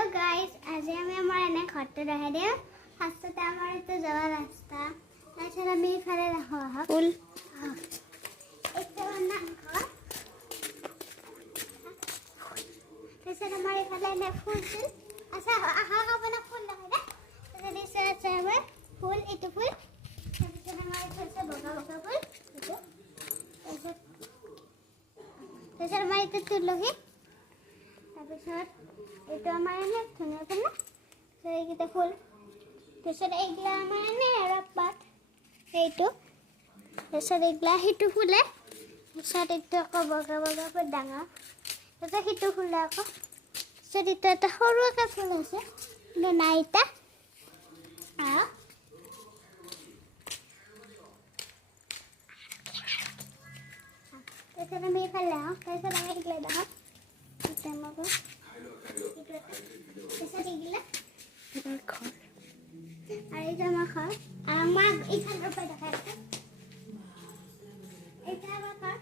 Hello guys, आज আমি আমার এনে ঘরটা দেখাই দিও। ফার্স্টতে আমার তো যাওয়ার রাস্তা, তাছাড়া আমি এখানে রাখা ফুল একটা বানান ঘর, তাছাড়া আমার এখানে এনে ফুল আচ্ছা আহা ফুল লাগাই দে। তাছাড়া দিছে আছে আমার ফুল, এটা ফুল, তাছাড়া আমার হচ্ছে বগা বগা ফুল এটা, তাছাড়া আমার এটা তুলসী, তাৰপিছত এইটো আমাৰ এনে ধুনীয়া ফুল না, এইকেইটা ফুল, তাৰপিছত এইগিলা আমাৰ এনে ৰপাত সেইটো, তাৰপিছত এইগিলা সেইটো ফুলে, তাৰপিছত এইটো আকৌ বগা বগা ফুল ডাঙৰ, তাৰপিছত সেইটো ফুলে আকৌ, তাৰপিছত এইটো এটা সৰুকৈ ফুল আছে কিন্তু নাই এতিয়া। তাৰপিছত আমি এইফালে আহোঁ, তাৰপিছত আমি এইগিলা দেখাওঁ আমাকে তাৰপিছত এইগিলা ঘৰ আৰ এই যে আমাৰ ঘৰ, আৰ আমাৰ এখানে উপৰে দেখা যাচ্ছে এটা আমাৰ ঘৰ,